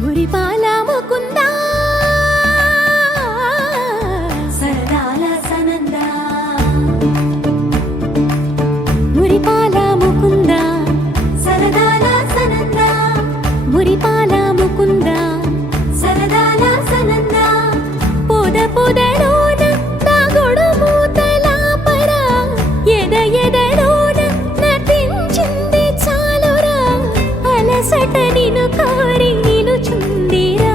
మురిపాల ముకుందా సరదాల సనందా మురిపాల ముకుందా సరదాల సనందా మురిపాల ముకుందా సరదాల సనందా పొద పొదలోన తాగుడు మూతల పరా ఎద ఎదలోన నటించింది చాలురా అలసట నిను కారి నిలుచుందిరా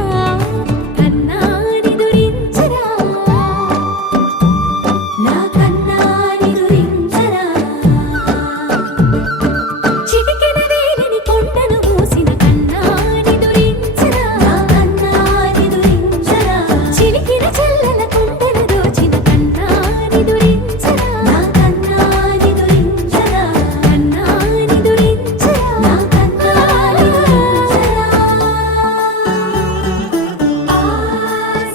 కన్నాని దురించరా నా కన్నాని దురించరా చిటికెన వేలిని కొండను మూసిన కన్నాని దురించరా నా కన్నాని దురించరా చిలికిన చెల్లెల కొండను దోచిన కన్నాని దురించరా నా కన్నాని దురించరా కన్నాని దురించరా నా కన్నాని దురించరా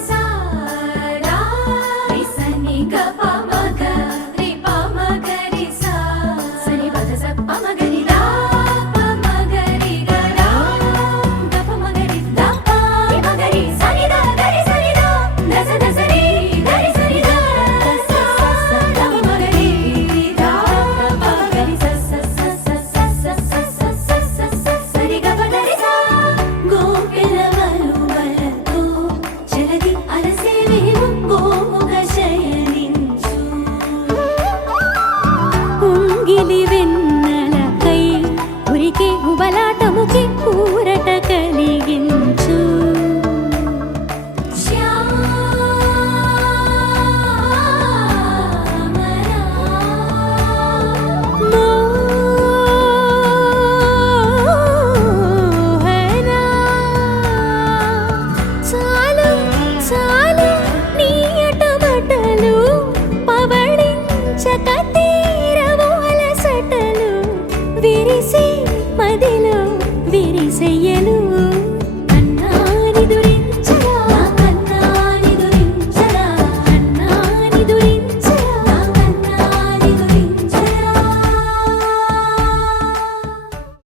ఆసారా రిసని గప మగ రి ప మగ రి సా సని పద స ప మగ రి దా ప మగ రి గ రా గప మగ రి దా ప రి మగ రి సని దా గరి సని దా దస దస రి గరి సని దా స స ద మగ రి దా ప మగ రి స స స స స స స స స సరి గ ప ద రి సా గోపిల వలువలతో చలది అలసేవేమో గోవు